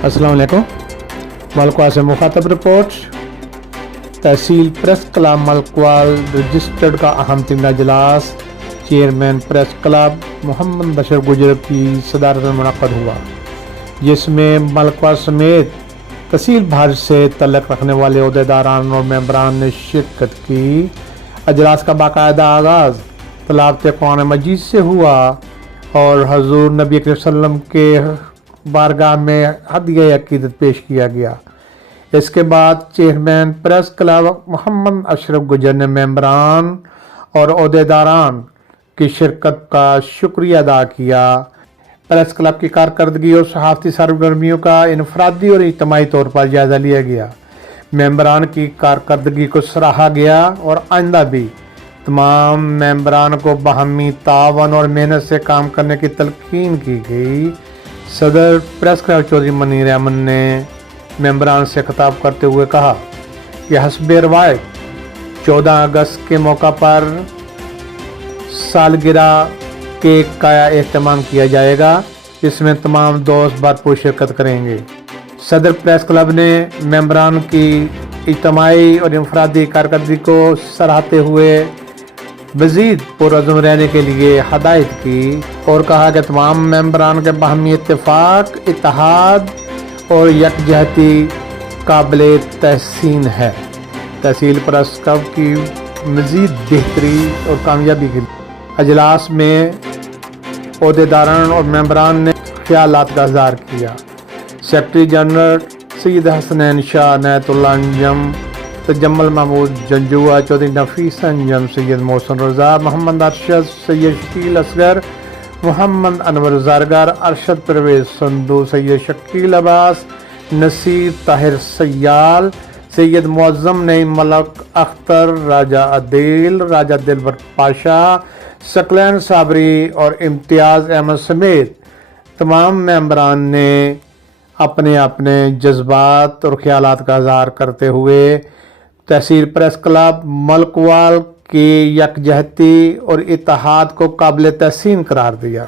अस्सलाम वालेकुम। मलकवा से मुखातब रिपोर्ट। तहसील प्रेस क्लब मलकवाल रजिस्टर्ड का अहम तरीन अजलास चेयरमैन प्रेस क्लब मोहम्मद बशर गुजर की सदारत में मुनक़्क़द हुआ, जिसमें मलकवा समेत तहसील भर से तल्लुक़ रखने वाले ओहदेदारान और मेंबरान ने शिरकत की। अजलास का बाकायदा आगाज़ तिलावत कुरान मजीद से हुआ और हजूर नबी करीम सल्लल्लाहु अलैहि वसल्लम के बारगाह में हदिया अक़ीदत पेश किया गया। इसके बाद chairman press club Mohammad Ashraf Gujjar ने मेंबरान और ओहदेदारान की शिरकत का शुक्रिया अदा किया। प्रेस क्लब की कारकर्दगी और सहाफ़ती सरगर्मियों का इनफरादी और इज्तिमाई तौर पर जायज़ा लिया गया। मेंबरान की कारकर्दगी को सराहा गया और आइंदा भी तमाम मेंबरान को बाहमी तावन और मेहनत से काम करने की तलकीन की गई। सदर प्रेस क्लब चौधरी मनीर अहमद ने मेंबरान से खिताब करते हुए कहा कि हस्ब रवायत 14 अगस्त के मौका पर सालगिरह केक का एहतमाम किया जाएगा, इसमें तमाम दोस्त भरपूर शिरकत करेंगे। सदर प्रेस क्लब ने मेंबरान की इज्तिमाई और इनफरादी कारकर्दगी को सराहते हुए मज़ीद पुरअज़्म रहने के लिए हदायत की और कहा कि तमाम मेंबरान के बाहमी इत्तेफाक, इत्तेहाद और यकजहती काबिल तहसीन है। तहसील प्रेस क्लब की मज़ीद बेहतरी और कामयाबी के लिए अजलास में ओहदेदारान और मेंबरान ने ख्यालात का इज़हार किया। सेक्रेटरी जनरल सैयद हसनैन शाह, नैतुल्लाह अंजम, तजम्मल महमूद जंजुआ, चौधरी नफीस अंजम, सैयद मोहसन रज़ा, मोहम्मद अरशद, सैयद शकील असगर, मोहम्मद अनवर ज़रगर, अरशद परवेज़ संधू, सैयद शकील अब्बास, नसीर ताहिर सयाल, सैयद मुअज़्ज़म नईम मलक अख्तर, राजा अदील, राजा दिलबर पाशा, सकलैन साबरी और इम्तियाज़ अहमद समेत तमाम मेंबरान ने अपने अपने जज्बात और ख्यालात का इज़हार करते हुए तहसील प्रेस क्लब मलकवाल की यकजहती और इत्तेहाद को काबिल तहसीन करार दिया।